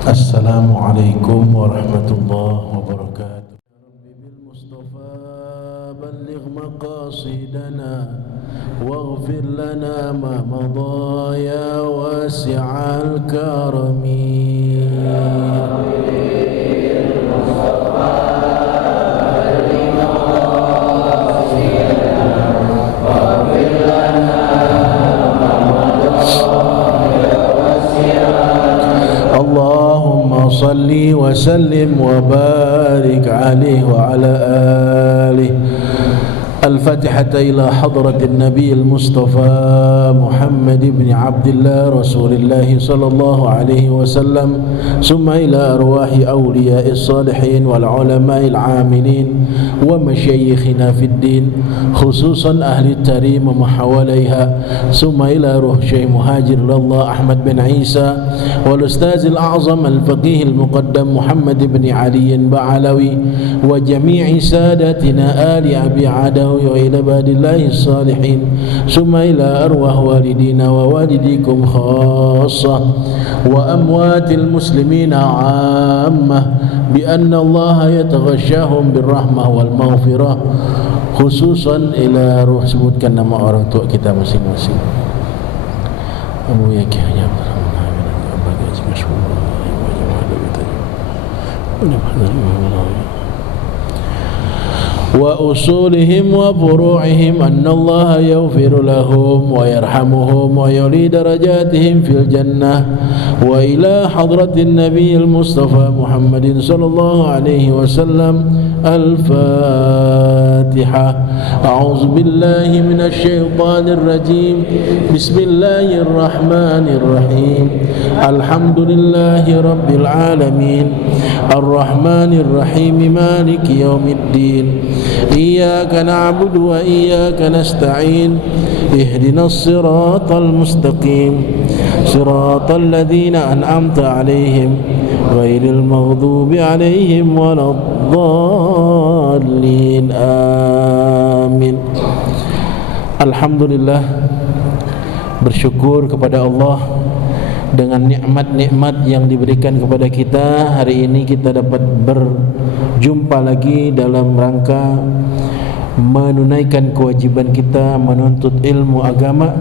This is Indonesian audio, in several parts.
Assalamualaikum warahmatullahi wabarakatuh. Rabbi bil Mustafa balligh maqasidana waghfir lana ma madha ya wasi'al karami. Allahumma salli wa sallim wa barik alaihi wa ala alihi. الفاتحة إلى حضرة النبي المصطفى محمد بن عبد الله رسول الله صلى الله عليه وسلم ثم إلى أرواح أولياء الصالحين والعلماء العاملين ومشايخنا في الدين خصوصا أهل التريم وما حواليها ثم إلى روح شيخ مهاجر الله أحمد بن عيسى والأستاذ الأعظم الفقيه المقدم محمد بن علي بعلوي وجميع سادتنا آل أبي عدو وإلى عباد الله الصالحين ثم إلى أرواح والدينا ووالديكم خاصة وأموات المسلمين عامة بأن الله يتغشاهم بالرحمة والمغفرة خصوصا إلى روح sebutkan nama orang tua kita masing-masing. Abu Yaki hanya وأصولهم وفروعهم أن الله يغفر لهم ويرحمهم ويعلي درجاتهم في الجنة وإلى حضرة النبي المصطفى محمد صلى الله عليه وسلم الفاتحة. أعوذ بالله من الشيطان الرجيم بسم الله الرحمن الرحيم الحمد لله رب العالمين الرحمن الرحيم مالك يوم الدين إياك نعبد وإياك نستعين اهدنا الصراط المستقيم صراط الذين أنعمت عليهم غير المغضوب عليهم ولا الضالين آمين. Alhamdulillah, bersyukur kepada Allah dengan nikmat-nikmat yang diberikan kepada kita. Hari ini kita dapat berjumpa lagi dalam rangka menunaikan kewajiban kita menuntut ilmu agama,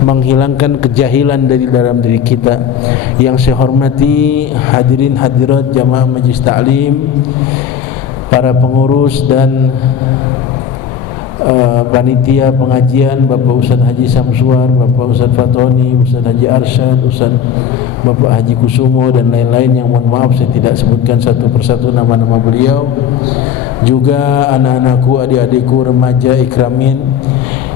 menghilangkan kejahilan dari dalam diri kita. Yang saya hormati hadirin hadirat jamaah majlis ta'lim, para pengurus dan panitia pengajian, Bapak Ustaz Haji Samsuar, Bapak Ustaz Fatoni, Ustaz Haji Arsyad, Ustaz Bapak Haji Kusumo dan lain-lain yang mohon maaf saya tidak sebutkan satu persatu nama-nama beliau. Juga anak-anakku, adik-adikku, remaja ikramin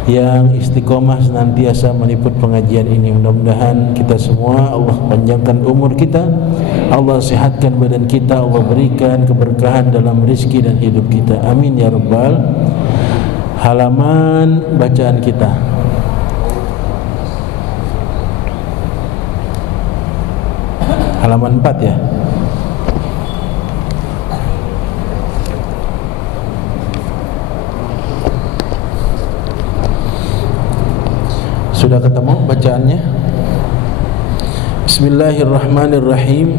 yang istiqomah senantiasa meliput pengajian ini. Mudah-mudahan kita semua Allah panjangkan umur kita, Allah sehatkan badan kita, Allah berikan keberkahan dalam rezeki dan hidup kita. Amin ya rabbal. Halaman bacaan kita halaman 4 ya. Sudah ketemu bacaannya? Bismillahirrahmanirrahim.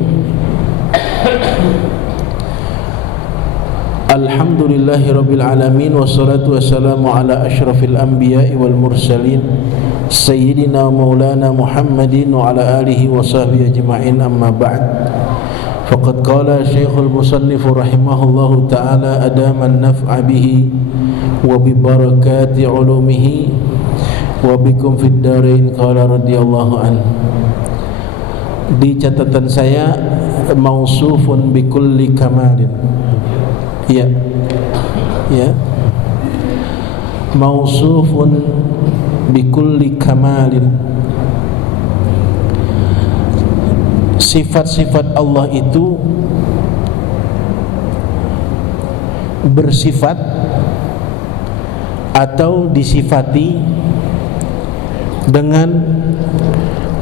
Alhamdulillahi rabbil alamin wassalatu wassalamu ala asyrafil anbiya'i wal mursalin sayyidina maulana Muhammadin wa ala alihi wa sahbihi ajma'in, amma ba'd. Faqad qala Syekhul Musannif rahimahullahu ta'ala adama an-naf'a bihi wa bi barakati ulumihi wa bikum fid darain, qala radhiyallahu an. Di catatan saya mausufun bi kulli kamalin. Ya, ya, mausufun bikulli kamalin. Sifat-sifat Allah itu bersifat atau disifati dengan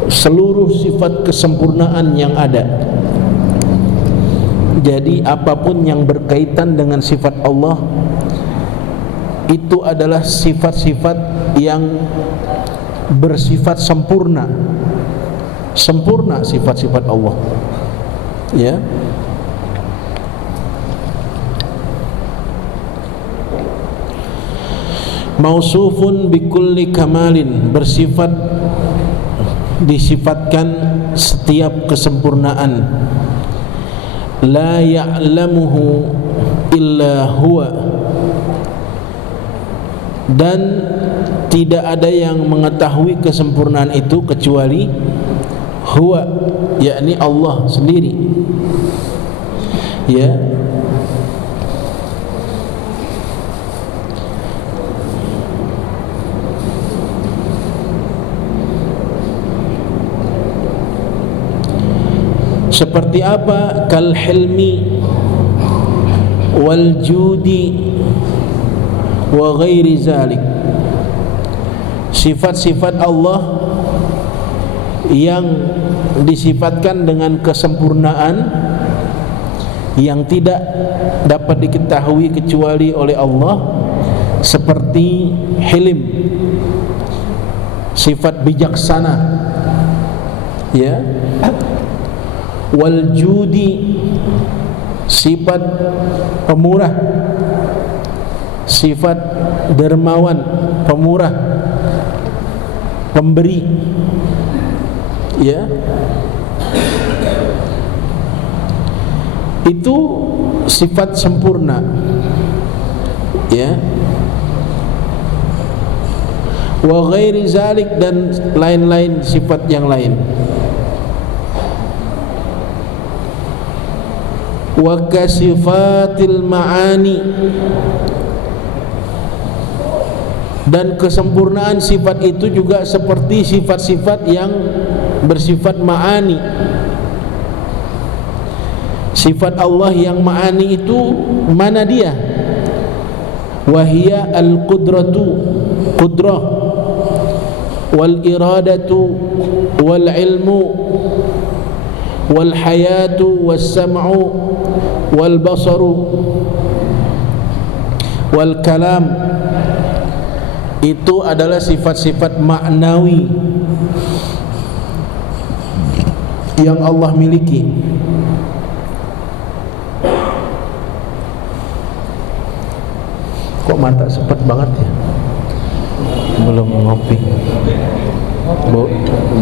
seluruh sifat kesempurnaan yang ada. Jadi apapun yang berkaitan dengan sifat Allah itu adalah sifat-sifat yang bersifat sempurna. Sempurna sifat-sifat Allah. Ya. Mausufun bikulli kamalin, disifatkan setiap kesempurnaan. La ya'lamuhu illa huwa, dan tidak ada yang mengetahui kesempurnaan itu kecuali huwa, yakni Allah sendiri. Ya. Seperti apa? Kal hilmi wal judi wa ghairi zalik. Sifat-sifat Allah yang disifatkan dengan kesempurnaan yang tidak dapat diketahui kecuali oleh Allah, seperti hilim, sifat bijaksana, ya. Wal judi, sifat pemurah, sifat dermawan, pemurah, pemberi, ya. Itu sifat sempurna, ya. Wa ghairi zalik, dan lain-lain sifat yang lain. Wa kasifatil ma'ani, dan kesempurnaan sifat itu juga seperti sifat-sifat yang bersifat ma'ani. Sifat Allah yang ma'ani itu mana dia? Wahia al-qudratu, qudrah, wal iradatu, wal ilmu, wal hayatu, was sam'u, wal basaru, wal kalam. Itu adalah sifat-sifat maknawi yang Allah miliki. Kok mata sepet banget ya? Belum ngopi,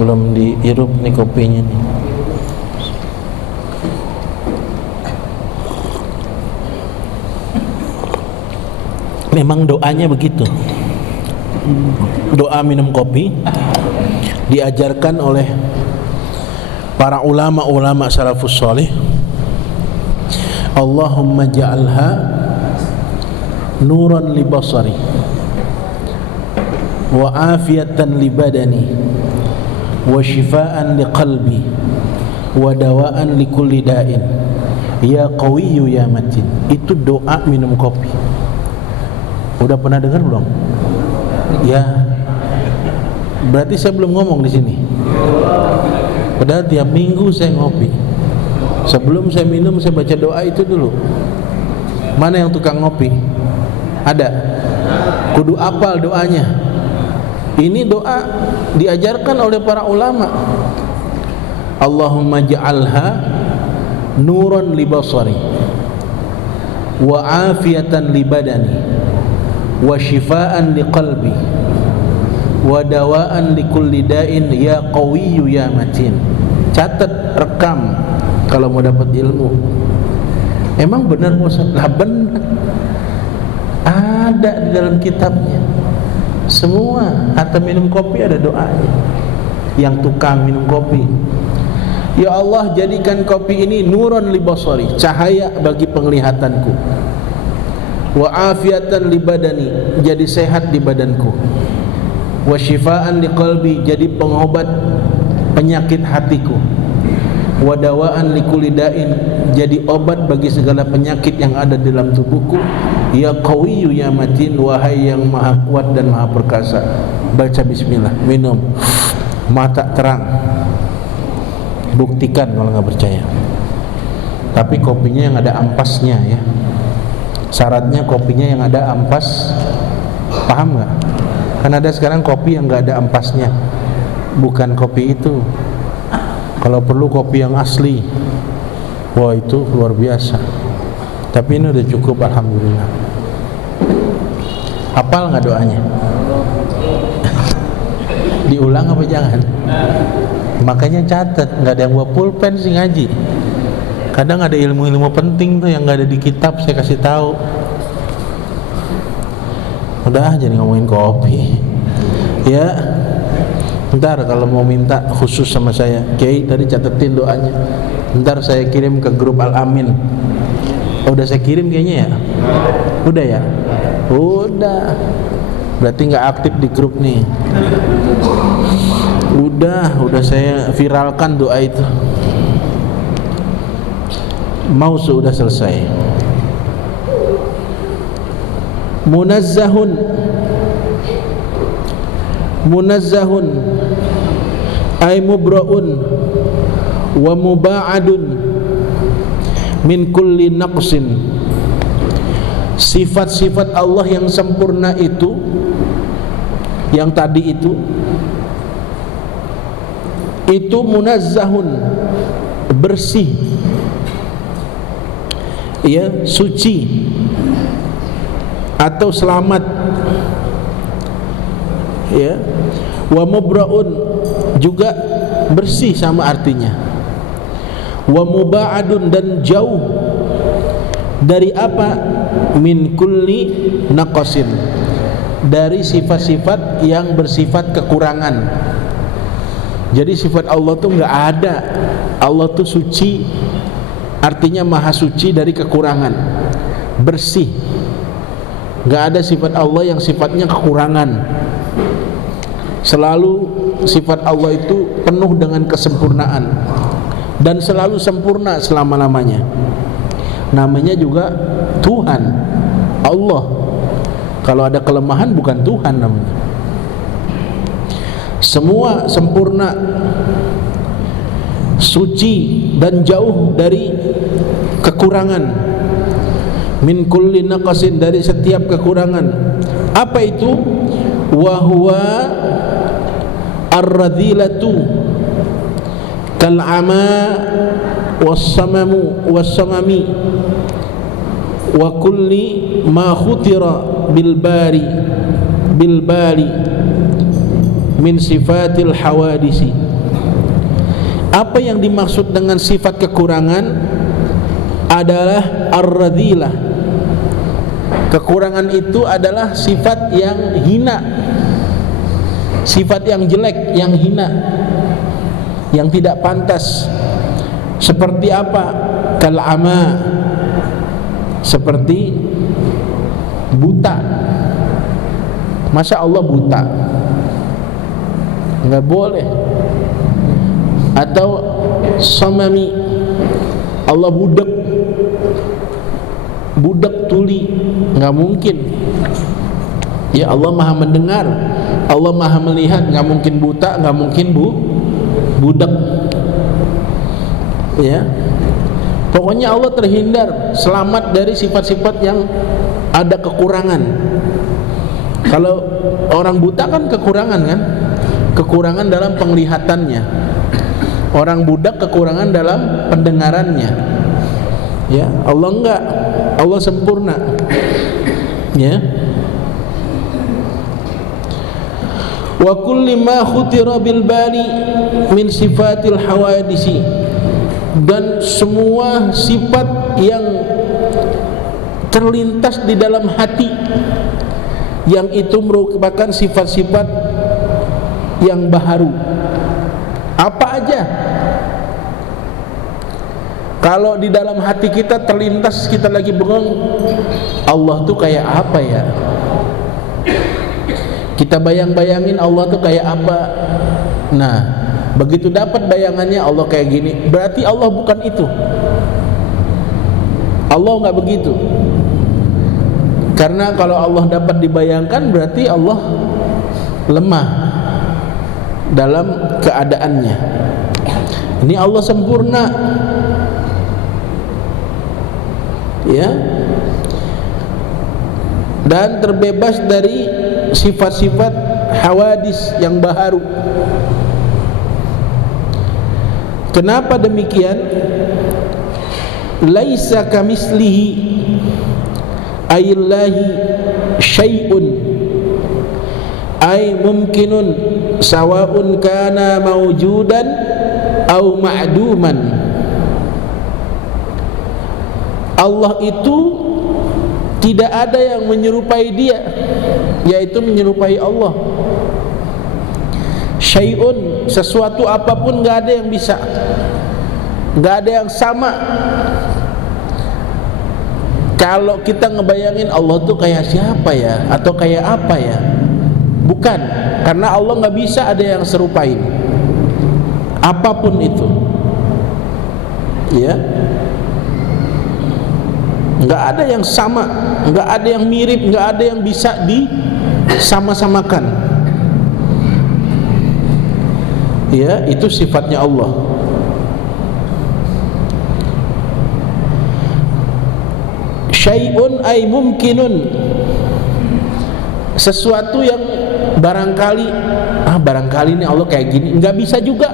belum dihirup nih kopinya nih. Memang doanya begitu. Doa minum kopi diajarkan oleh para ulama-ulama salafus salih. Allahumma ja'alha nuran li basari wa afiyatan li badani wa shifaan li qalbi wa dawaan li kulli da'in ya qawiyyu ya matin. Itu doa minum kopi. Udah pernah dengar belum? Ya. Berarti saya belum ngomong di sini. Padahal tiap minggu saya ngopi. Sebelum saya minum saya baca doa itu dulu. Mana yang tukang ngopi? Ada. Kudu apal doanya. Ini doa diajarkan oleh para ulama. Allahumma ja'alha nuran li basari wa afiyatan li badani wa shifaan li qalbi wa dawaan li kulli da'in ya qawiyyu ya matin. Catat, rekam kalau mau dapat ilmu. Emang benar Ustaz? Lah benar. Ada di dalam kitabnya. Semua atau minum kopi ada doanya. Yang tukang minum kopi, ya Allah jadikan kopi ini nuran li basari, cahaya bagi penglihatanku, wa afiatan li badani, jadi sehat di badanku, wa shifaan li qalbi, jadi pengobat penyakit hatiku, wa dawaan li kulli da'in, jadi obat bagi segala penyakit yang ada dalam tubuhku, ya qawiyyu ya matin, wahai yang maha kuat dan maha perkasa. Baca bismillah, minum, mata terang. Buktikan kalau nggak percaya. Tapi kopinya yang ada ampasnya ya. Syaratnya kopinya yang ada ampas. Paham nggak? Kan ada sekarang kopi yang nggak ada ampasnya. Bukan kopi itu. Kalau perlu kopi yang asli. Wah, itu luar biasa. Tapi ini udah cukup, alhamdulillah. Hafal nggak doanya? Diulang apa jangan? Makanya catat, nggak ada yang bawa pulpen sih ngaji. Kadang ada ilmu-ilmu penting tuh yang nggak ada di kitab, saya kasih tahu. Udah, jadi ngomongin kopi. Ya, ntar kalau mau minta khusus sama saya, Kiai tadi catetin doanya. Ntar saya kirim ke grup Al-Amin. Oh, udah saya kirim kayaknya ya? Udah ya? Udah. Berarti nggak aktif di grup nih. Udah saya viralkan doa itu. Mau sudah selesai. Munazzahun ay mubra'un wa muba'adun min kulli naqsin. Sifat-sifat Allah yang sempurna itu, yang tadi itu munazzahun, bersih, ya, suci atau selamat, ya. Wa mubra'un juga bersih sama artinya. Wa muba'adun, dan jauh dari apa? Min kulli naqasin, dari sifat-sifat yang bersifat kekurangan. Jadi sifat Allah tuh nggak ada. Allah tuh suci, artinya maha suci dari kekurangan, bersih. Nggak ada sifat Allah yang sifatnya kekurangan. Selalu sifat Allah itu penuh dengan kesempurnaan dan selalu sempurna selama-lamanya. Namanya juga Tuhan, Allah. Kalau ada kelemahan bukan Tuhan namanya. Semua sempurna, suci dan jauh dari kekurangan. Min kulli naqasin, dari setiap kekurangan. Apa itu? Wa huwa ar-radhilatu kal'ama was-samami wa kulli ma khutira bil bali min sifatil hawadisi. Apa yang dimaksud dengan sifat kekurangan adalah ar-radhilah. Kekurangan itu adalah sifat yang hina, sifat yang jelek, yang hina, yang tidak pantas. Seperti apa? Kal'ama, seperti buta. Masa Allah buta? Enggak boleh. Atau samami, Allah budak tuli, enggak mungkin. Ya, Allah maha mendengar, Allah maha melihat, enggak mungkin buta, enggak mungkin budak. Ya, pokoknya Allah terhindar, selamat dari sifat-sifat yang ada kekurangan. Kalau orang buta kan kekurangan kan? Kekurangan dalam penglihatannya. Orang budak kekurangan dalam pendengarannya. Ya, Allah enggak. Allah sempurna. Ya. Wa kulli ma khutira bil bali min sifatil hawadisi, dan semua sifat yang terlintas di dalam hati, yang itu merupakan sifat-sifat yang baharu. Apa aja? Kalau di dalam hati kita terlintas, kita lagi bengong, Allah tuh kayak apa ya? Kita bayang-bayangin Allah tuh kayak apa? Nah, begitu dapat bayangannya Allah kayak gini, berarti Allah bukan itu. Allah nggak begitu. Karena kalau Allah dapat dibayangkan, berarti Allah lemah dalam keadaannya. Ini Allah sempurna, ya, dan terbebas dari sifat-sifat hawadis yang baharu. Kenapa demikian? laisa kamislihi aillahi syai'un ay mumkinun sawa'un kana mawjudan au ma'duman. Allah itu tidak ada yang menyerupai dia, yaitu menyerupai Allah. Syai'un, sesuatu apapun, gak ada yang bisa, gak ada yang sama. Kalau kita ngebayangin Allah tuh kayak siapa ya, atau kayak apa ya, bukan, karena Allah gak bisa ada yang serupain apapun itu, ya. Nggak ada yang sama, nggak ada yang mirip, nggak ada yang bisa disama-samakan. Ya, itu sifatnya Allah. Syai'un ay mumkinun, sesuatu yang barangkali, barangkali nih Allah kayak gini, nggak bisa juga.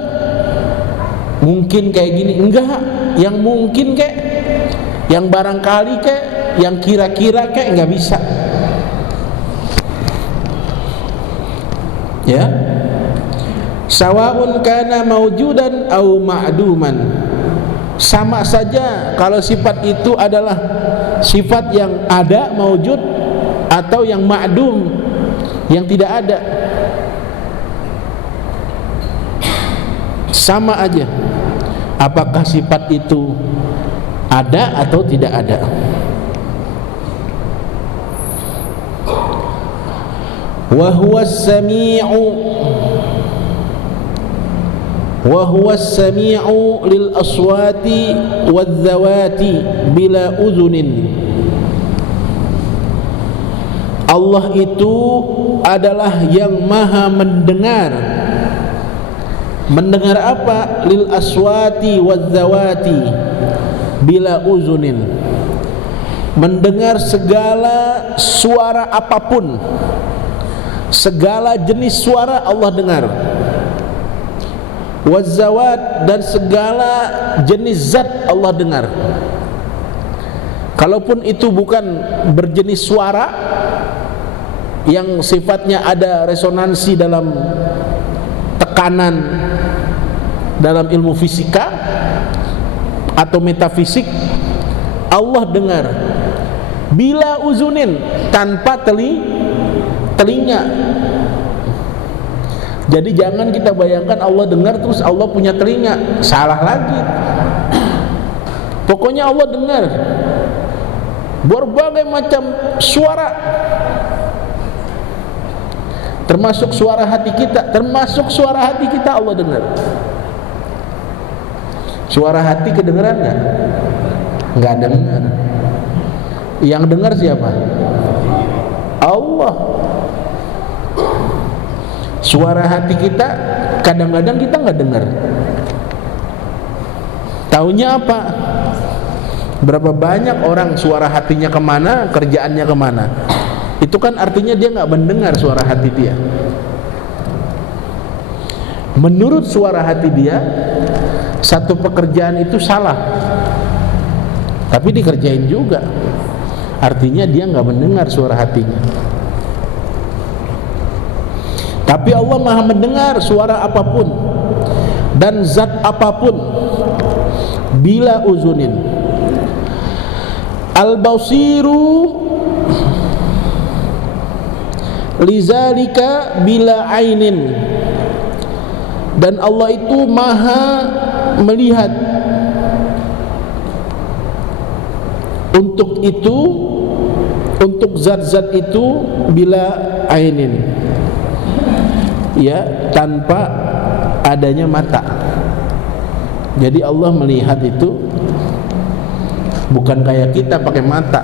Mungkin kayak gini, enggak. Yang mungkin kayak, yang barangkali kayak, yang kira-kira kayak, nggak bisa. Ya, sawa'un kana mawjudan au ma'duman, sama saja kalau sifat itu adalah sifat yang ada, mawjud, atau yang ma'dum, yang tidak ada, sama aja. Apakah sifat itu ada atau tidak ada? Wa huwas sami'u, wa huwas sami'u lil aswati wadh-dhawati bila udhunin. Allah itu adalah yang maha mendengar. Mendengar apa? Lil aswati wadh-dhawati bila uzunin, mendengar segala suara apapun, segala jenis suara Allah dengar. Wazawat, dan segala jenis zat Allah dengar. Kalaupun itu bukan berjenis suara yang sifatnya ada resonansi dalam tekanan dalam ilmu fisika atau metafisik, Allah dengar bila uzunin, tanpa telinga. Jadi jangan kita bayangkan Allah dengar terus Allah punya telinga, salah lagi. Pokoknya Allah dengar berbagai macam suara, termasuk suara hati kita, termasuk suara hati kita Allah dengar. Suara hati kedengeran nggak? Nggak dengar. Yang dengar siapa? Allah. Suara hati kita kadang-kadang kita nggak dengar. Taunya apa? Berapa banyak orang suara hatinya kemana, kerjaannya kemana? Itu kan artinya dia nggak mendengar suara hati dia. Menurut suara hati dia, satu pekerjaan itu salah, tapi dikerjain juga. Artinya dia nggak mendengar suara hatinya. Tapi Allah maha mendengar suara apapun dan zat apapun bila uzunin. Al-basiru lizalika bila ainin, dan Allah itu maha melihat untuk itu, untuk zat-zat itu bila ainin, ya, tanpa adanya mata. Jadi Allah melihat itu bukan kayak kita pakai mata.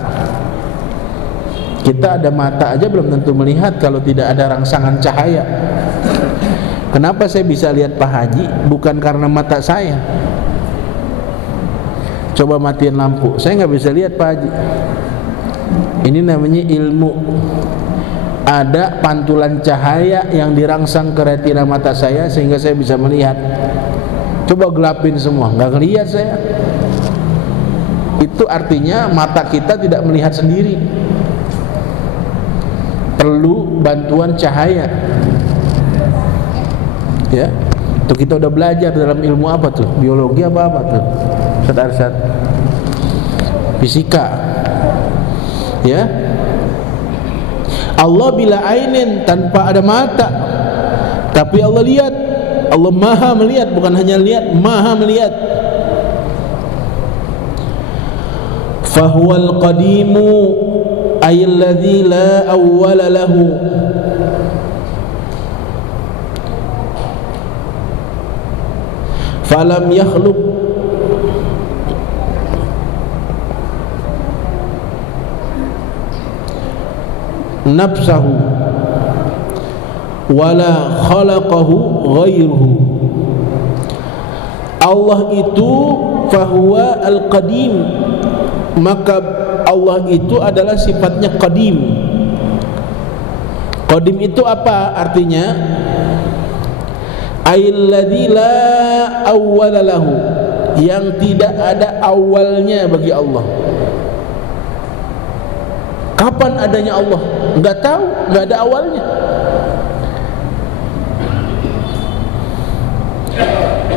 Kita ada mata aja belum tentu melihat kalau tidak ada rangsangan cahaya. Kenapa saya bisa lihat Pak Haji? Bukan karena mata saya. Coba matiin lampu, saya nggak bisa lihat Pak Haji. Ini namanya ilmu. Ada pantulan cahaya yang dirangsang ke retina mata saya sehingga saya bisa melihat. Coba gelapin semua, nggak ngelihat saya. Itu artinya mata kita tidak melihat sendiri, perlu bantuan cahaya. Ya, tuh kita udah belajar dalam ilmu apa tuh? Biologi apa tuh? Ustaz Arsyad? Fisika. Ya. Allah bila ainin, tanpa ada mata, tapi Allah lihat. Allah maha melihat, bukan hanya lihat, maha melihat. Fahuwal qadimu ayyalladzi la awwala lahu. Falam yakhluq nafsahu wala khalaqahu ghairuhu. Allah itu fahuwa al-qadim, maka Allah itu adalah sifatnya qadim. Qadim itu apa artinya? Ailladzi la awwala lahu, yang tidak ada awalnya bagi Allah. Kapan adanya Allah? Enggak tahu, enggak ada awalnya.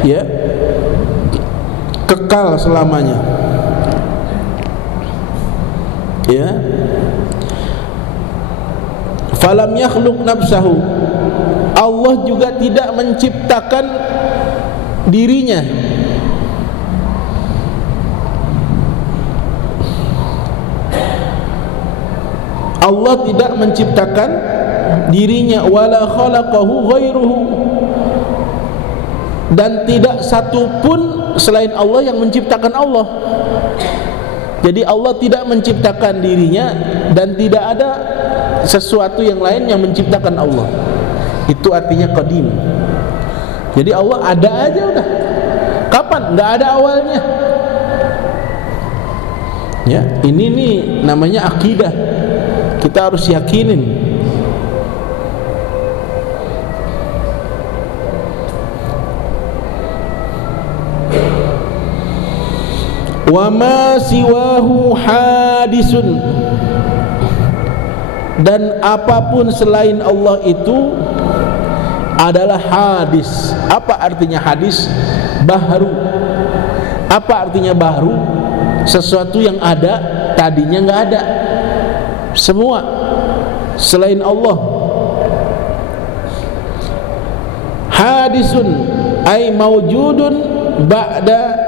Ya, kekal selamanya. Ya, falam yakhluq nafsahu, Allah juga tidak menciptakan dirinya. Allah tidak menciptakan dirinya, wala khalaqahu ghairuhu, dan tidak satu pun selain Allah yang menciptakan Allah. Jadi Allah tidak menciptakan dirinya dan tidak ada sesuatu yang lain yang menciptakan Allah. Itu artinya qadim. Jadi Allah ada aja udah. Kapan? Enggak ada awalnya. Ya, ini nih namanya akidah. Kita harus yakinin. Wa ma siwahu hadisun, dan apapun selain Allah itu adalah hadis. Apa artinya hadis? Bahru. Apa artinya bahru? Sesuatu yang ada tadinya enggak ada. Semua selain Allah. Hadisun ay maujudun ba'da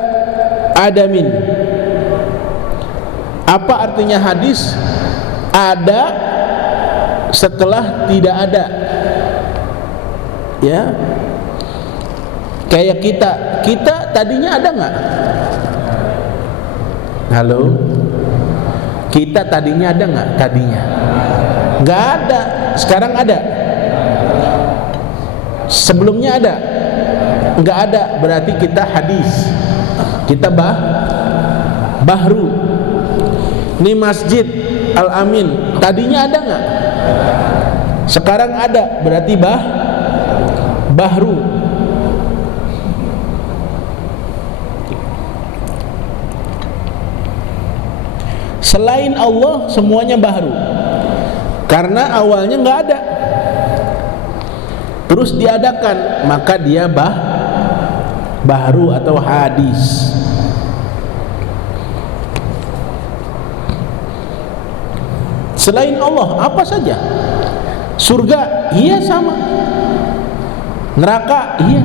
adamin. Apa artinya hadis? Ada setelah tidak ada. Ya, kayak kita tadinya ada nggak? Halo, kita tadinya ada nggak? Tadinya nggak ada. Sekarang ada. Sebelumnya ada? Nggak ada. Berarti kita hadis. Kita bahru. Ini Masjid Al-Amin tadinya ada nggak? Sekarang ada. Berarti bahru. Selain Allah semuanya bahru, karena awalnya nggak ada, terus diadakan, maka dia bahru atau hadis. Selain Allah apa saja? Surga iya sama, neraka iya,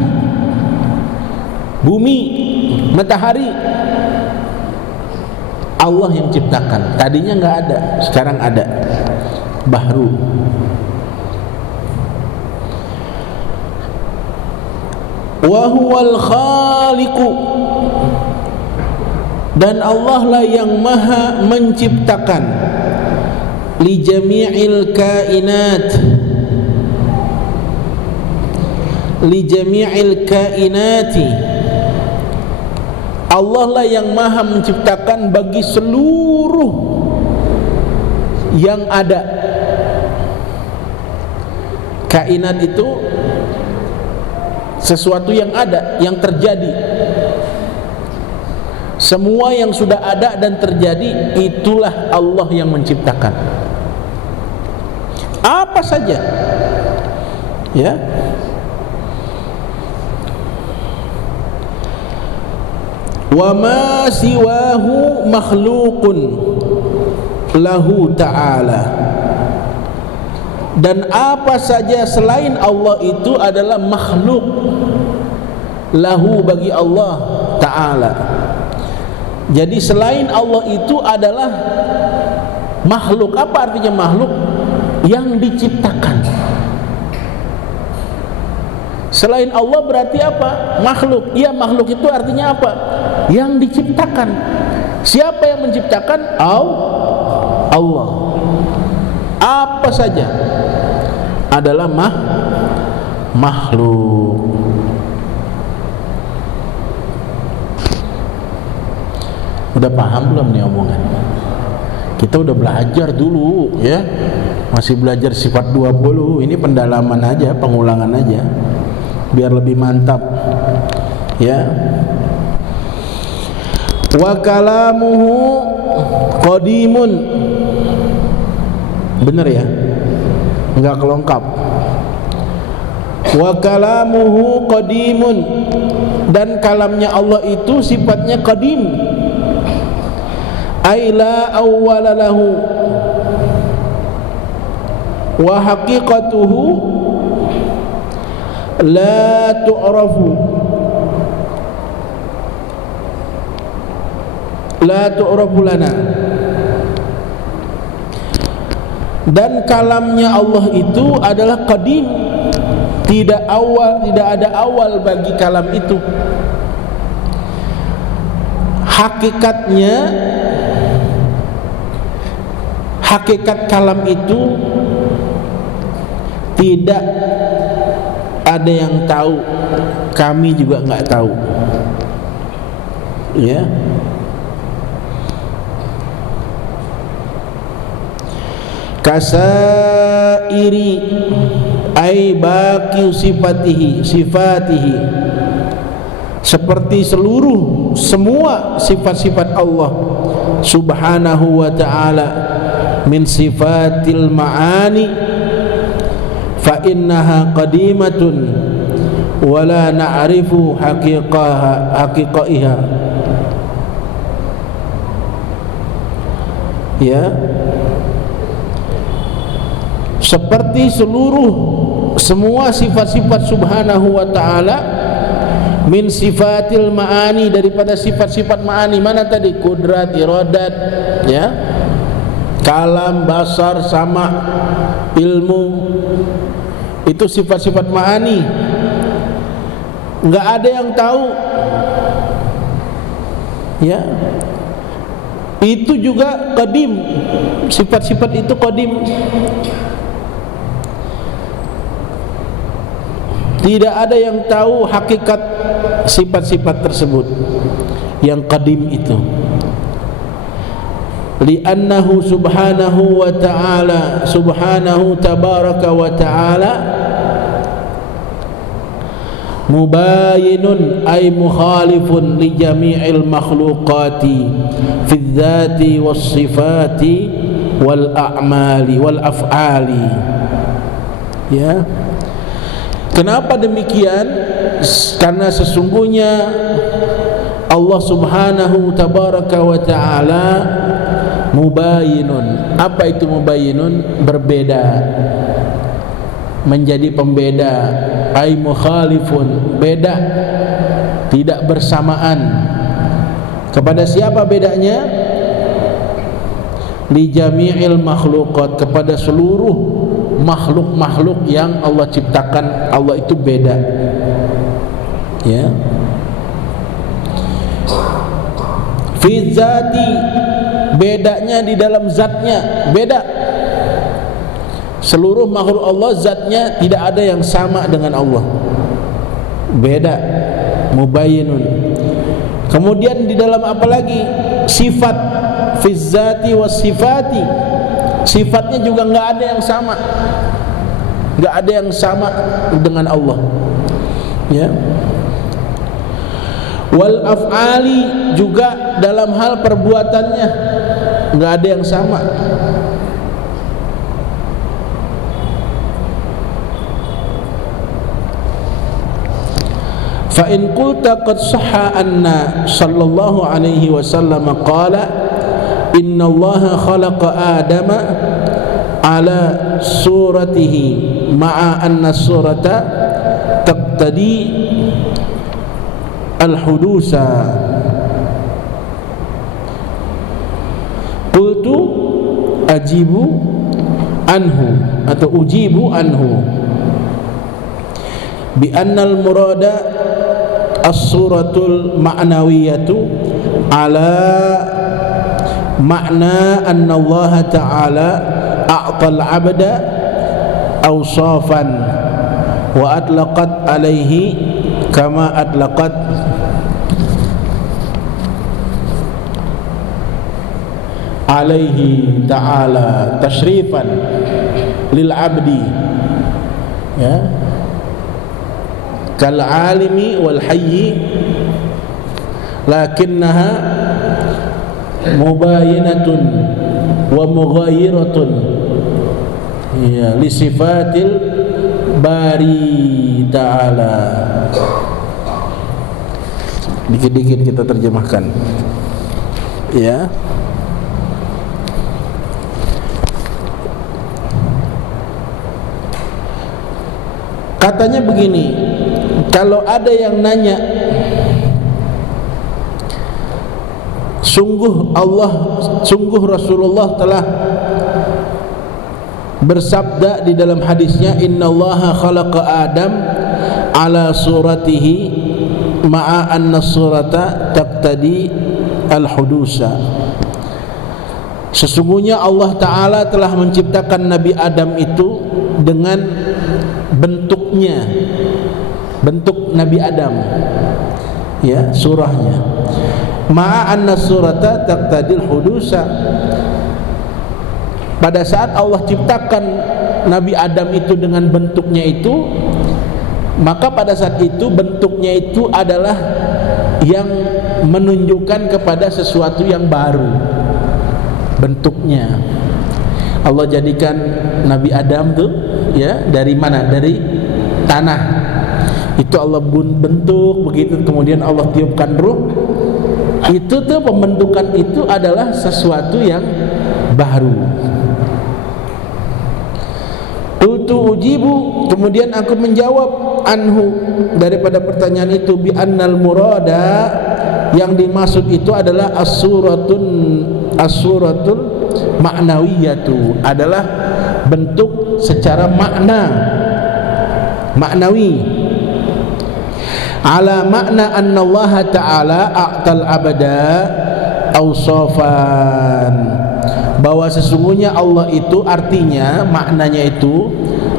bumi, matahari, Allah yang ciptakan. Tadinya nggak ada, sekarang ada. Bahru. Wa huwal khaliqu, dan Allah lah yang maha menciptakan. Li jami'il kainat, li jami'il kainati, Allah lah yang maha menciptakan bagi seluruh yang ada. Kainat itu sesuatu yang ada, yang terjadi. Semua yang sudah ada dan terjadi itulah Allah yang menciptakan. Apa saja, ya. Wa ma siwahu makhluqun lahu ta'ala. Dan apa saja selain Allah itu adalah makhluk lahu bagi Allah Ta'ala. Jadi selain Allah itu adalah makhluk. Apa artinya makhluk? Yang diciptakan. Selain Allah berarti apa? Makhluk. Iya, makhluk itu artinya apa? Yang diciptakan. Siapa yang menciptakan? Allah. Apa saja adalah makhluk. Udah paham belum nih omongan? Kita udah belajar dulu, ya. Masih belajar sifat 20. Ini pendalaman aja, pengulangan aja, biar lebih mantap, ya. Wa kalamuhu qadimun. Bener ya? Enggak kelongkap. Wa kalamuhu qadimun. Dan kalamnya Allah itu sifatnya qadim. Ay la awwala lahu wa haqiqatuhu la tu'rafu lana. Dan kalamnya Allah itu adalah qadim, tidak ada awal bagi kalam itu. Hakikat kalam itu tidak ada yang tahu, kami juga enggak tahu, ya. Kasairi ay baqi sifatihi, seperti semua sifat-sifat Allah subhanahu wa ta'ala min sifatil ma'ani fa innaha qadimatun wa la na'rifu haqiqaiha, ya. Seperti semua sifat-sifat subhanahu wa ta'ala min sifatil ma'ani, daripada sifat-sifat ma'ani. Mana tadi? Kudrat, iradat, ya. Kalam, basar, sama, ilmu. Itu sifat-sifat ma'ani. Enggak ada yang tahu, ya. Itu juga qadim. Sifat-sifat itu qadim. Tidak ada yang tahu hakikat sifat-sifat tersebut yang qadim itu. Li'annahu subhanahu wa ta'ala, subhanahu tabaraka wa ta'ala, mubayinun ay mukhalifun li jami'il makhluqati fi dzati was sifati wal a'mali wal af'ali, ya. Kenapa demikian? Karena sesungguhnya Allah subhanahu tabaraka wa ta'ala mubayinun. Apa itu mubayinun? Berbeda, menjadi pembeda. Ay mukhalifun, beda, tidak bersamaan. Kepada siapa bedanya? Li jami'il makhluqat, kepada seluruh makhluk-makhluk yang Allah ciptakan. Allah itu beda, ya. Fi zati, bedanya di dalam zatnya, beda. Seluruh makhluk Allah zatnya tidak ada yang sama dengan Allah, beda, mubayyinun. Kemudian di dalam apa lagi? Sifat, fi zati was sifati, sifatnya juga enggak ada yang sama, enggak ada yang sama dengan Allah, ya. Wal af'ali, juga dalam hal perbuatannya enggak ada yang sama. Fa in qulta qad sahha anna sallallahu alaihi wasallam qala inna allaha khalaqa adama ala suratihi ma'a anna surata taqtadi al-hudusa. Qultu ajibu anhu atau ujibu anhu bi annal murada as-suratul ma'nawiyatu ala makna anna Allah ta'ala a'tal 'abda awsafan wa atlaqat alaihi kama atlaqat alaihi ta'ala tashrifan lil 'abdi, ya, kal alimi wal hayyi lakinnaha mubayinatun wa mughayiratun, ya, li sifatil bari ta'ala. Dikit-dikit kita terjemahkan, ya. Katanya begini, kalau ada yang nanya, sungguh Rasulullah telah bersabda di dalam hadisnya, innallaha khalaqa Adam ala suratihi ma'a anna surata taqtadi al-hudusa. Sesungguhnya Allah Ta'ala telah menciptakan Nabi Adam itu dengan bentuknya, bentuk Nabi Adam, ya, surahnya. Ma'a anna surata taqtadil hudusa. Pada saat Allah ciptakan Nabi Adam itu dengan bentuknya itu, maka pada saat itu bentuknya itu adalah yang menunjukkan kepada sesuatu yang baru. Bentuknya Allah jadikan Nabi Adam tuh, ya, dari mana? Dari tanah. Itu Allah bentuk begitu, kemudian Allah tiupkan ruh. Itu tuh pembentukan itu adalah sesuatu yang baru. Qultu ujibu, kemudian aku menjawab anhu, daripada pertanyaan itu, bi annal murada, yang dimaksud itu adalah as-suratul ma'nawiyatu, adalah bentuk secara maknawi, ala makna anna Allah Ta'ala a'tal abada awsafan, bahwa sesungguhnya Allah itu, artinya maknanya itu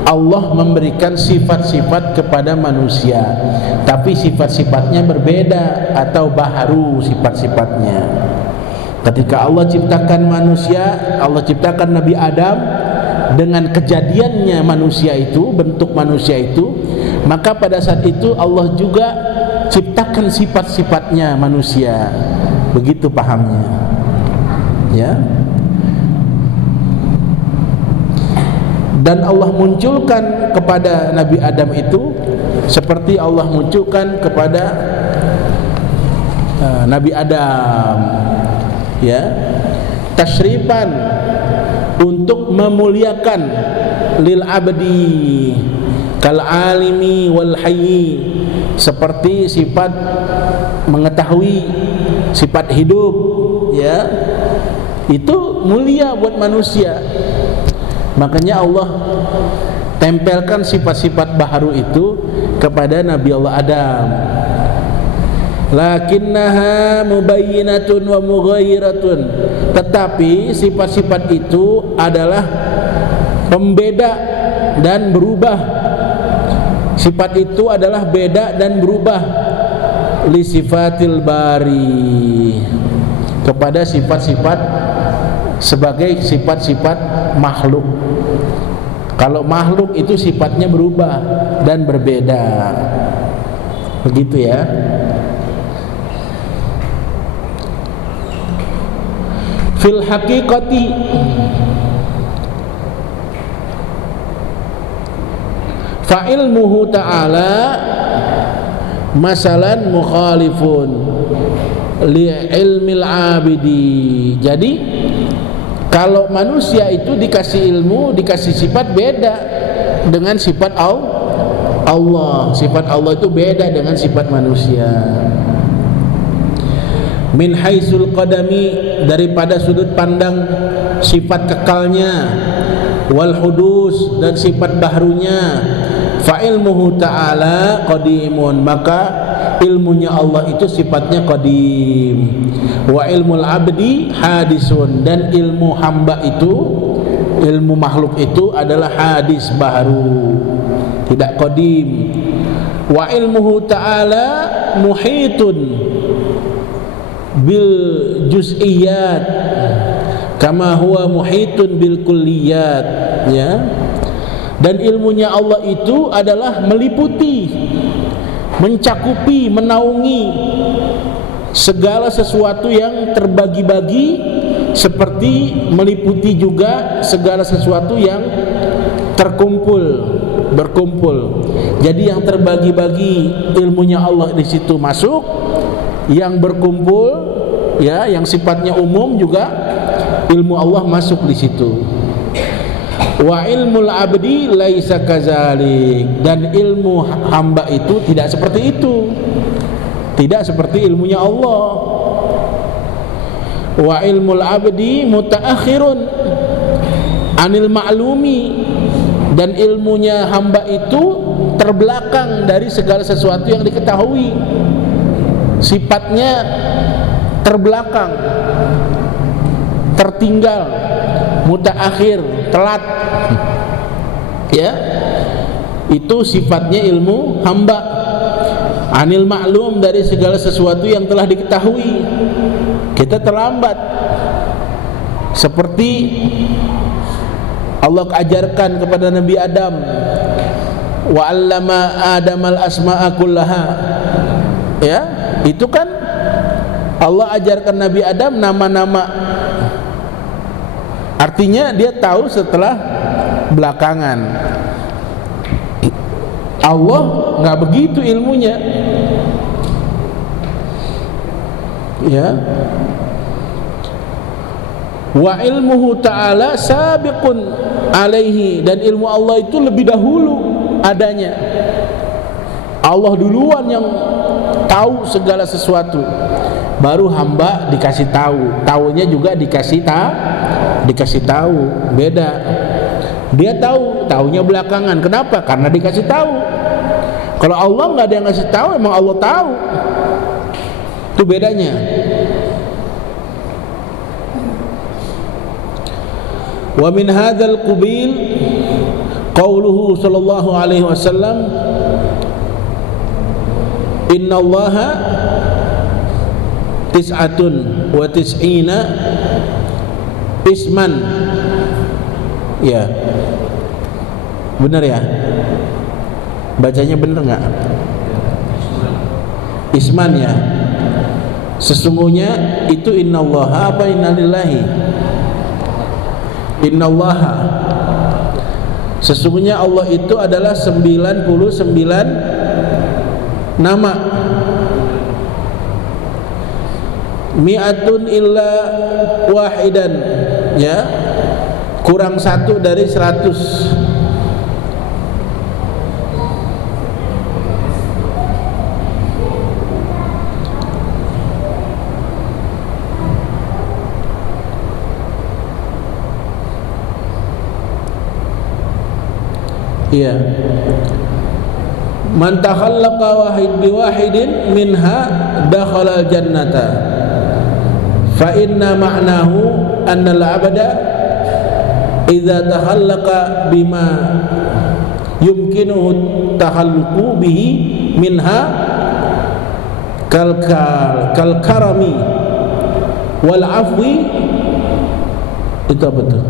Allah memberikan sifat-sifat kepada manusia, tapi sifat-sifatnya berbeda atau baharu sifat-sifatnya. Ketika Allah ciptakan manusia, Allah ciptakan Nabi Adam dengan kejadiannya manusia itu, bentuk manusia itu, maka pada saat itu Allah juga ciptakan sifat-sifatnya manusia. Begitu pahamnya, ya. Dan Allah munculkan kepada Nabi Adam itu seperti Allah munculkan kepada Nabi Adam, ya, tasyrifan, untuk memuliakan, lil abdi kal alimi wal hayyi, seperti sifat mengetahui, sifat hidup, ya, itu mulia buat manusia. Makanya Allah tempelkan sifat-sifat baharu itu kepada Nabi Allah Adam. Lakinnaha mubayyinatun wa mughayyiratun, tetapi sifat-sifat itu adalah pembeda dan berubah. Sifat itu adalah beda dan berubah, li sifatil bari, kepada sifat-sifat sebagai sifat-sifat makhluk. Kalau makhluk itu sifatnya berubah dan berbeda, begitu ya. fil haqiqati fa ilmuhu ta'ala masalan mukhalifun li ilmil abidi. Jadi kalau manusia itu dikasih ilmu, dikasih sifat beda dengan sifat Allah. Sifat Allah itu beda dengan sifat manusia. Min haisul qadami, daripada sudut pandang sifat kekalnya, wal hudus, dan sifat bahrunya. Fa ilmuhu ta'ala qadimun, maka ilmunya Allah itu sifatnya qadim. Wa ilmul abdi hadisun, dan ilmu hamba itu, ilmu makhluk itu adalah hadis, baru, tidak qadim. Wa ilmuhu ta'ala muhitun bil juz'iyat kama huwa muhitun bil kulliyat, ya. Dan ilmunya Allah itu adalah meliputi, mencakupi, menaungi segala sesuatu yang terbagi-bagi, seperti meliputi juga segala sesuatu yang berkumpul. Jadi yang terbagi-bagi ilmunya Allah di situ masuk, yang berkumpul, ya, yang sifatnya umum juga ilmu Allah masuk di situ. Wa ilmul abdi laisa kadzalik, dan ilmu hamba itu tidak seperti itu, tidak seperti ilmunya Allah. Wa ilmul abdi mutaakhirun anil ma'lumi, dan ilmunya hamba itu terbelakang dari segala sesuatu yang diketahui, sifatnya terbelakang, tertinggal, mutaakhir, telat, ya. Itu sifatnya ilmu hamba. Anil ma'lum, dari segala sesuatu yang telah diketahui. Kita terlambat, seperti Allah ajarkan kepada Nabi Adam, wa 'allama Adamal asma'a kullaha, ya. Itu kan Allah ajarkan Nabi Adam nama-nama, artinya dia tahu setelah belakangan. Allah nggak begitu ilmunya, ya. Wa ilmuhu ta'ala sabiqun alaihi, dan ilmu Allah itu lebih dahulu adanya. Allah duluan yang tahu segala sesuatu, baru hamba dikasih tahu. Tahunya juga dikasih tahu, beda. Dia tahunya belakangan. Kenapa? Karena dikasih tahu. Kalau Allah nggak ada yang ngasih tahu, emang Allah tahu. Itu bedanya. Wa min hadzal qabil qauluhu sallallahu alaihi wasallam, innallaha tis'atun wa tis'ina isman, ya. Benar ya? Bacanya benar nggak? Isman, ya. Sesungguhnya itu innallaha apa innalillahi? Innallaha, sesungguhnya Allah itu adalah 99 nama. Mi'atun illa wahidan, ya. Kurang satu dari 100. Iya. Man takhallaqa wahid biwahidin minha dakhala jannata. Fa inna ma'nahu anna al-'abda idza takhallaqa bima yumkinuhu takhalluqu bihi minha kal karami wal afwi, itu apa tuh?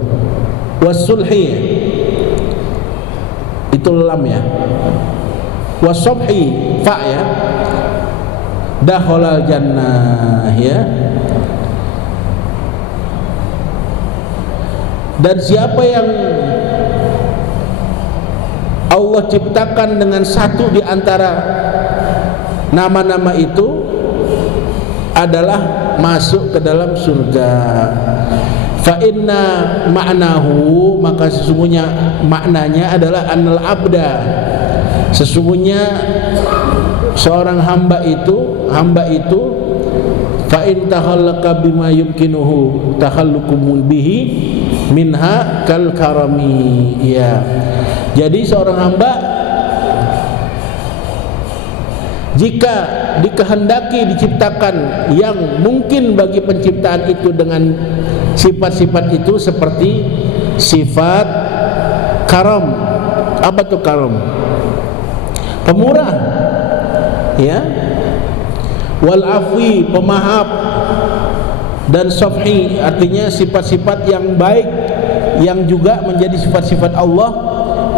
Was-sulhi, itu lam, ya. Was-subhi, fa, ya. Dakhalal jannah, ya. Dan siapa yang Allah ciptakan dengan satu di antara nama-nama itu adalah masuk ke dalam surga. Fa inna ma'nahu, maka sesungguhnya maknanya adalah annal abda, sesungguhnya seorang hamba itu fa in takhallaqa bima yumkinuhu takhalluqum bihi minha kal karami. Ya, jadi seorang hamba jika dikehendaki diciptakan yang mungkin bagi penciptaan itu dengan sifat-sifat itu, seperti sifat karam. Apa tuh karam? Pemurah, ya. Wal afwi, pemaaf, dan safhi, artinya sifat-sifat yang baik yang juga menjadi sifat-sifat Allah,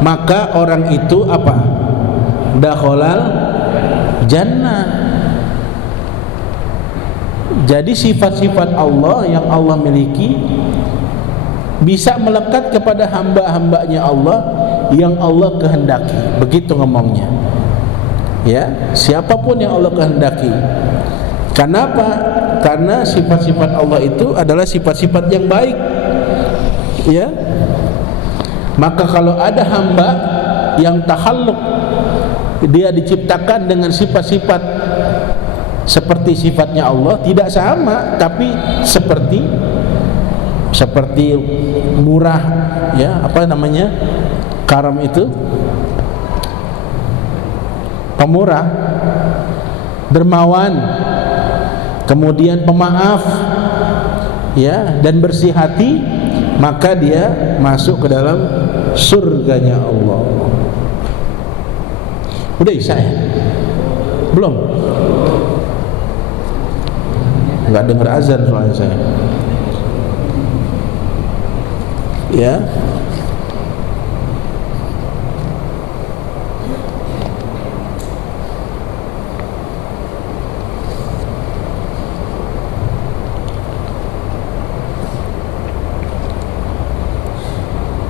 maka orang itu apa? Dakhalal jannah. Jadi sifat-sifat Allah yang Allah miliki bisa melekat kepada hamba-hambanya Allah yang Allah kehendaki. Begitu ngomongnya, ya, siapapun yang Allah kehendaki. Kenapa? Karena sifat-sifat Allah itu adalah sifat-sifat yang baik, ya. Maka kalau ada hamba yang takhalluk, dia diciptakan dengan sifat-sifat seperti sifatnya Allah, tidak sama, tapi seperti murah, ya, apa namanya, karam itu pemurah, dermawan, kemudian pemaaf, ya, dan bersih hati, maka dia masuk ke dalam surganya Allah. Udah Isya ya? Belum? Enggak dengar azan soalnya saya. Ya.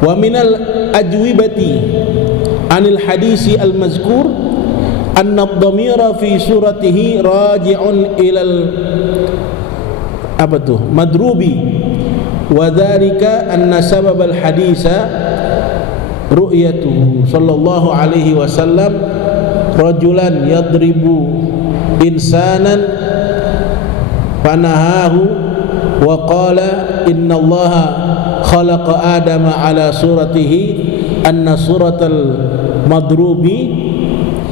Wa minal ajwibati anil hadisi al-mazkur anna ad-dhamira fi suratihi raji'un ilal apa tuh madrubi wa dzalika anna sabab al-hadisa ru'yatuhu sallallahu alaihi wasallam rajulan yadribu insanan fanahahu wa qala innallaha khalaqa adama ala suratihi anna suratal madrubi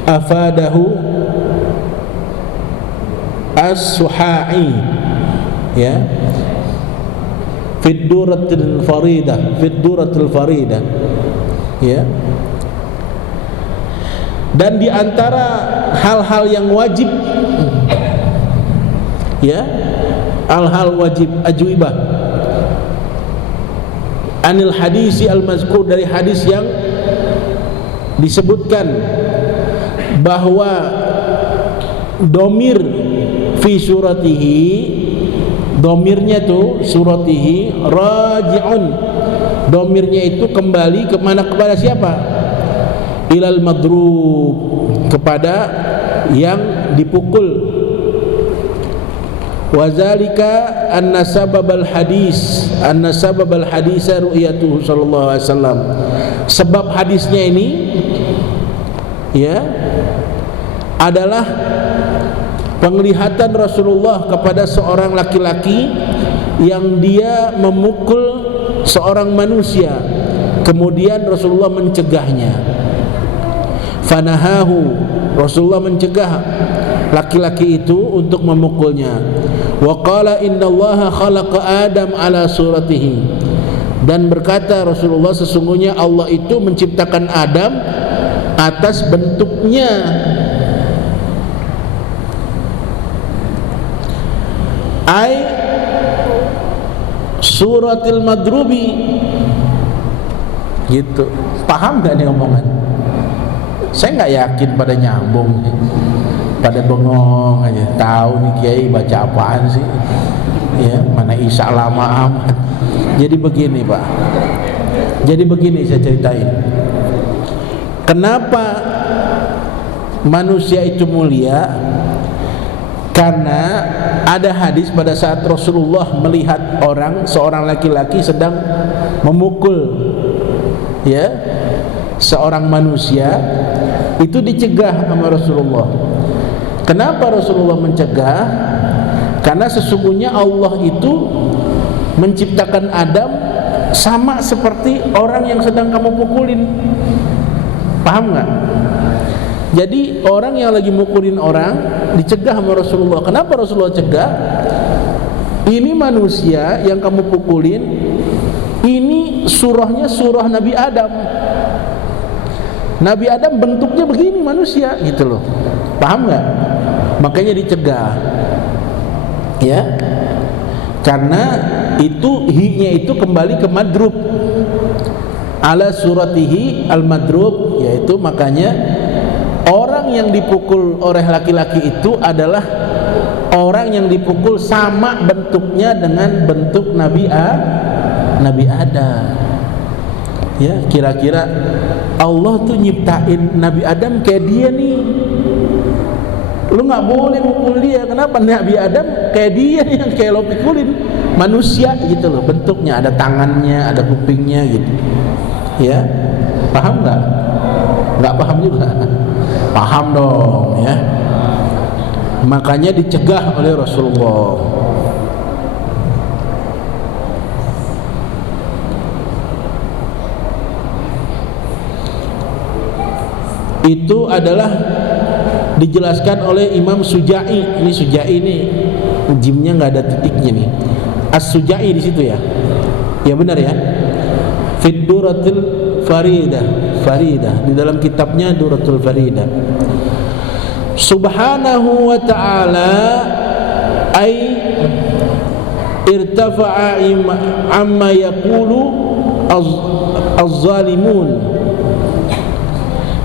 afadahu as-suha'i, ya, fid duratil farida, ya. Dan di antara hal-hal yang wajib, ya, hal-hal wajib ajwibah anil hadisi al-mazkur, dari hadis yang disebutkan bahwa domir fi suratihi, domirnya itu suratihi raji'un, domirnya itu kembali kemana? Kepada siapa? Ilal madrub, kepada yang dipukul. Wazalika anna sababal hadisa ru'yatuhu sallallahu alaihi wasallam. Sebab hadisnya ini, ya, adalah penglihatan Rasulullah kepada seorang laki-laki yang dia memukul seorang manusia, kemudian Rasulullah mencegahnya. Fanahahu, Rasulullah mencegah laki-laki itu untuk memukulnya. Wa qala innallaha khalaqa Adam ala suratihi, dan berkata Rasulullah, sesungguhnya Allah itu menciptakan Adam atas bentuknya. Ai suratil madrubi, gitu. Paham gak nih omongan? Saya gak yakin pada nyambung nih, pada bengong aja. Tahu nih kiai baca apaan sih, ya, mana Isa lama amat. Jadi begini Pak, Jadi begini saya ceritain. Kenapa manusia itu mulia? Karena ada hadis pada saat Rasulullah melihat seorang laki-laki sedang memukul ya seorang manusia, itu dicegah sama Rasulullah. Kenapa Rasulullah mencegah? Karena sesungguhnya Allah itu menciptakan Adam sama seperti orang yang sedang kamu pukulin. Paham nggak? Jadi orang yang lagi mukulin orang dicegah sama Rasulullah. Kenapa Rasulullah cegah? Ini manusia yang kamu pukulin, ini surahnya surah Nabi Adam. Nabi Adam bentuknya begini manusia gitu loh. Paham nggak? Makanya dicegah. Ya. Karena itu hi-nya itu kembali ke madrub. Ala suratihi al-madrub, yaitu makanya orang yang dipukul oleh laki-laki itu adalah orang yang dipukul sama bentuknya dengan bentuk Nabi Adam. Ya, kira-kira Allah tuh nyiptain Nabi Adam kayak dia nih. Lu nggak boleh mukul dia. Kenapa? Nabi Adam kayak dia yang kayak lo pukulin, manusia gitu loh bentuknya, ada tangannya, ada kupingnya gitu. Ya, paham nggak? Nggak paham juga. Paham dong ya. Makanya dicegah oleh Rasulullah. Itu adalah dijelaskan oleh Imam Suja'i. Ini Suja'i ini jimnya nggak ada titiknya nih. As-Suja'i di situ ya. Ya benar ya. Fid Duratul Faridah di dalam kitabnya Duratul Faridah. Subhanahu wa ta'ala ay irtafa'a amma yaqulu az-zalimun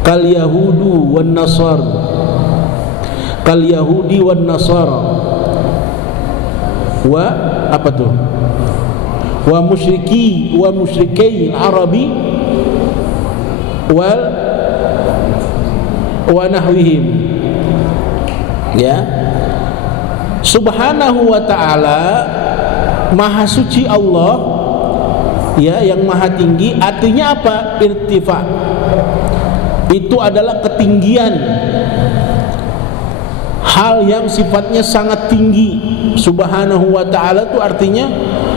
kal yahudu wan nasar kal yahudi wan nasara wa apa tuh wa musyrikai arabi wa nahwihim. Ya, Subhanahu wa ta'ala, maha suci Allah ya, yang maha tinggi. Artinya apa? Irtifa, itu adalah ketinggian, hal yang sifatnya sangat tinggi. Subhanahu wa ta'ala itu artinya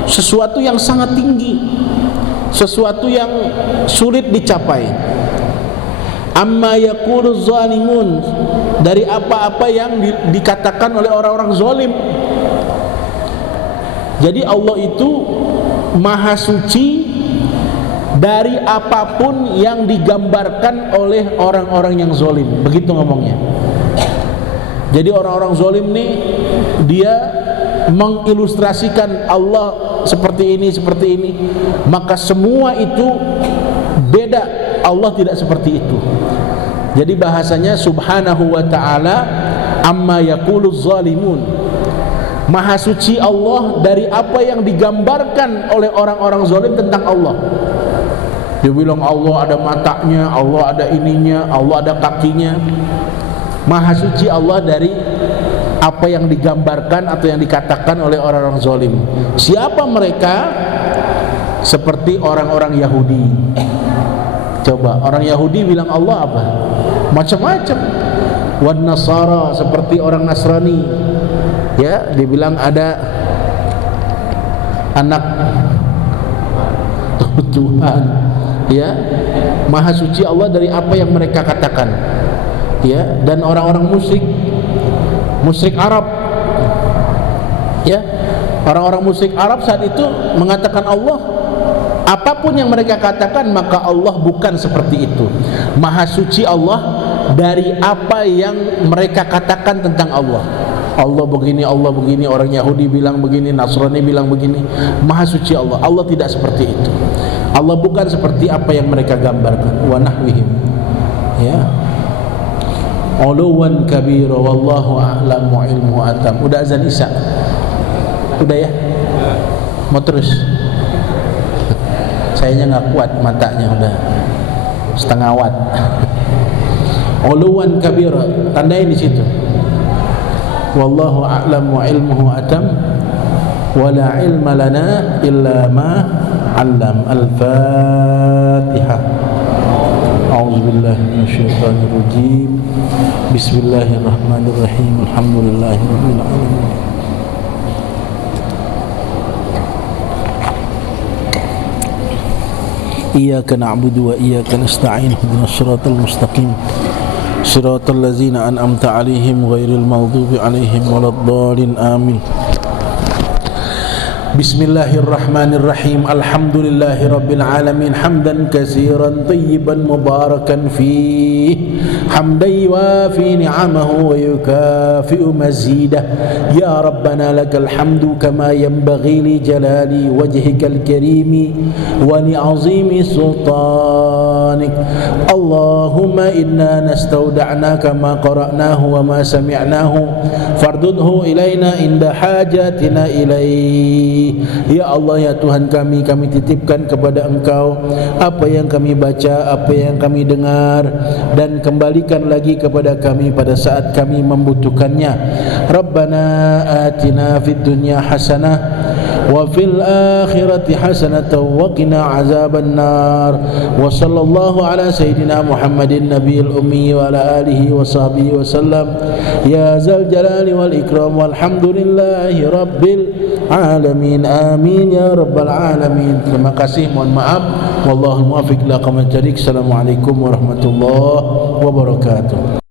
sesuatu yang sangat tinggi, sesuatu yang sulit dicapai. Amma yaqulu zalimun, dari apa-apa yang dikatakan oleh orang-orang zalim. Jadi Allah itu maha suci dari apapun yang digambarkan oleh orang-orang yang zalim. Begitu ngomongnya. Jadi orang-orang zalim nih, dia mengilustrasikan Allah seperti ini, maka semua itu beda. Allah tidak seperti itu. Jadi bahasanya Subhanahu wa ta'ala amma yaqulu zalimun, maha suci Allah dari apa yang digambarkan oleh orang-orang zalim tentang Allah. Dia bilang Allah ada matanya, Allah ada ininya, Allah ada kakinya. Maha suci Allah dari apa yang digambarkan atau yang dikatakan oleh orang-orang zalim. Siapa mereka? Seperti orang-orang Yahudi. Coba orang Yahudi bilang Allah apa? Macam-macam. Wan Nasara, seperti orang Nasrani. Ya, dibilang ada anak Tuhan. Ya, maha suci Allah dari apa yang mereka katakan. Ya, dan orang-orang musyrik Arab. Ya, orang-orang musyrik Arab saat itu mengatakan Allah, apapun yang mereka katakan, maka Allah bukan seperti itu. Maha suci Allah dari apa yang mereka katakan tentang Allah. Allah begini, orang Yahudi bilang begini, Nasrani bilang begini. Maha suci Allah. Allah tidak seperti itu. Allah bukan seperti apa yang mereka gambarkan. Wa nahwihim. Ya. Uluwan kabira wallahu a'lamu ilmu atam. Udah azan Isya? Udah ya? Mau terus? Saya sayanya nggak kuat, matanya udah setengah watt. Uluwan kabira, tandai di situ. Wallahu a'lam wa ilmuhu atam wa la ilma lana illa ma 'allam. Al-Fatihah. A'udzubillahi minasyaitonir rajim. Bismillahirrahmanirrahim. Alhamdulillahirabbil alamin. Iyyaka na'budu wa iyyaka nasta'in. Ihdinas siratal mustaqim. Siratal ladzina an'amta 'alaihim ghairil maghdubi 'alaihim waladdallin. Amin. Bismillahirrahmanirrahim. Alhamdulillahi rabbil alamin. Hamdan katsiran tayyiban mubarakan fihi, hamdan yuwafi ni'amahu wa yukafi'u mazidah. Ya rabbana lakal hamdu kama yanbaghi li jalali wajhikal karimi wa li 'azimi sultanik. Allahumma inna nastauda'naka ma qara'nahu wa ma sami'nahu fardudhu ilaina inda hajatina ilaihi. Ya Allah, ya Tuhan kami titipkan kepada Engkau apa yang kami baca, apa yang kami dengar, dan kembalikan lagi kepada kami pada saat kami membutuhkannya. Rabbana atina fid dunya hasanah wa fil akhirati hasanatan wa qina azaban nar. Wa sallallahu ala sayyidina Muhammadin nabiyil ummi wa ala alihi wa sahbihi wa sallam. Ya zal jalali wal ikram walhamdulillahi rabbil alamin. Amin ya rabbal alamin. Terima kasih, mohon maaf. Wallahul muwaffiq ila aqwamit thariq. Assalamualaikum warahmatullahi wabarakatuh.